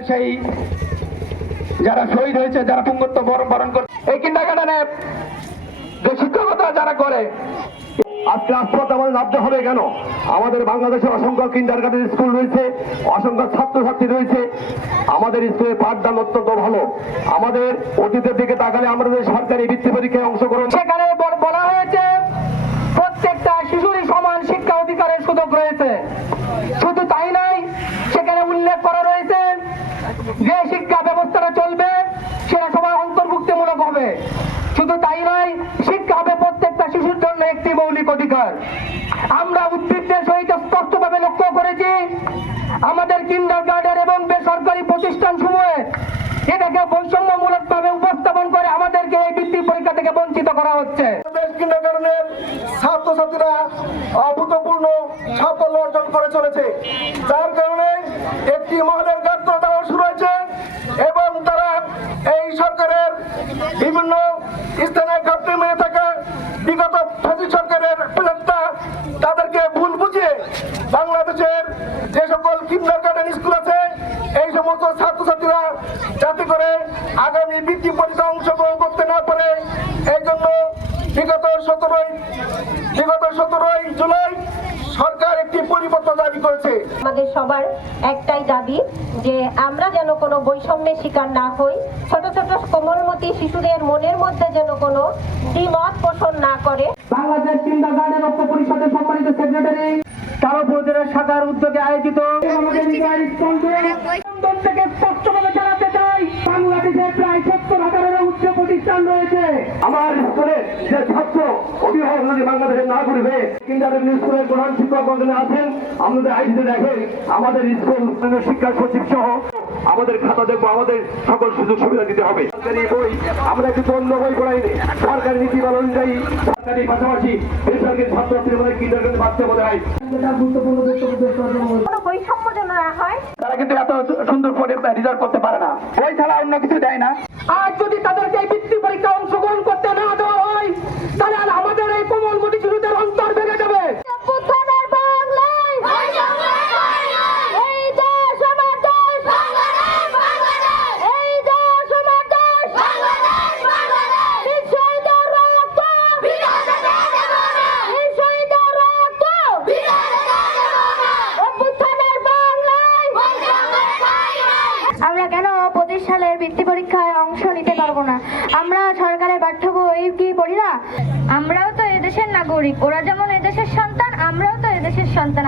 সেই যারা শহীদ হয়েছে যারা পুঙ্গত্ব বরণ বরণ করে এই যে শিক্ষকতা যারা করে আজকে আমাদের হবে কেন? আমাদের বাংলাদেশে অসংখ্য কিন্ডারগার্টেন স্কুল রয়েছে অসংখ্য ছাত্রছাত্রী রয়েছে। আমাদের স্কুলের পাঠদান অত্যন্ত ভালো। আমাদের অতীতের দিকে তাকালে আমাদের সরকারি বৃত্তি পরীক্ষায় অংশগ্রহণ সেখানে বল- বলা হয়েছে প্রত্যেকটা শিশুরই সমান শিক্ষা অধিকারের সুযোগ রয়েছে শুধু তাই নয় সেখানে উল্লেখ করা রয়েছে যে শিক্ষা ব্যবস্থাটা চলবে সেটা সবাই অন্তর্ভুক্তিমূলক হবে শুধু তাই নয়, শিক্ষা হবে প্রত্যেকটা শিশুর জন্য একটি মৌলিক অধিকার। আমরা উদ্ভিদের সহিত স্পষ্টভাবে লক্ষ্য করেছি, আমাদের কিন্ডার গার্ডেন এবং বেসরকারি প্রতিষ্ঠান সমূহে এটাকে বৈষম্যমূলক ভাবে উপস্থাপন করে আমাদেরকে এই বৃত্তি পরীক্ষা থেকে বঞ্চিত করা হচ্ছে। ছাত্রছাত্রীরা অভূতপূর্ণ সাফল্য অর্জন করে চলেছে, যার কারণে একটি মহলের গাত্র দেওয়া শুরু হয়েছে এবং তারা এই সরকারের বিভিন্ন বিগত সরকারের তাদেরকে ভুল বাংলাদেশের যে সকল কিন্ডারগার্টেন স্কুল আছে, এই সমস্ত ছাত্রছাত্রীরা যাতে করে আগামী অংশগ্রহণ করতে না পারে জন্য বিগত সতেরোই বিগত সতেরোই জুলাই সরকার একটি পরিবর্তন দাবি করেছে। একটাই দাবি যে আমরা যেন কোনো বৈষম্যের শিকার না হই। ছোট ছোট কোমলমতি শিশুদের মনের মধ্যে যেন কোনো দ্বিমত পোষণ না করে। বাংলাদেশ কিন্ডার গার্ডেন ঐক্য পরিষদের সম্মানিত সেক্রেটারি তার উপজেলার শাখার উদ্যোগে আয়োজিত থেকে স্পষ্টভাবে জানাতে চাই বাংলাদেশে প্রায় সত্তর হাজারের উচ্চ প্রতিষ্ঠান রয়েছে। আমার স্কুলে যে ছাত্র অভিভাবক যদি বাংলাদেশের না করবে কিন্ডারগার্টেন স্কুলের প্রধান শিক্ষক মন্ডলে আছেন আমাদের আইডিতে দেখেন আমাদের স্কুল শিক্ষা সচিব সহ আমাদের খাতা দেখব আমাদের সকল সুযোগ সুবিধা দিতে হবে। সরকারি বই আমরা একটু অন্য বই পড়াইনি সরকারি নীতি পালন অনুযায়ী সরকারি পাশাপাশি বেসরকারি ছাত্রছাত্রীর মধ্যে কিন্ডারগার্ডেন বাচ্চা বোধ হয়। গুরুত্বপূর্ণ বৈষম্য যেন না হয়। তারা কিন্তু এত সুন্দর করে রেজাল্ট করতে পারে না বই ছাড়া অন্য কিছু দেয় না আর যদি তাদেরকে এই বৃত্তি পরীক্ষা অংশগ্রহণ করতে না দেওয়া হয় তাহলে আর আমাদের এই কোমলমতি শিশুদের অন্তর ভেঙে যাবে অভ্যুত্থানের বাংলায় এই দেশ আমার দেশ এই দেশ আমার দেশ এই শহীদের রক্ত এই শহীদের রক্ত অভ্যুত্থানের বাংলায় আমরা কেন পঁচিশ সালের বৃত্তি পরীক্ষায় অংশ নিতে পারব না। আমরা সরকারের পাঠ্য বই কি পড়ি না আমরাও তো এদেশের নাগরিক, ওরা যেমন এদেশের সন্তান, আমরাও তো এদেশের সন্তান।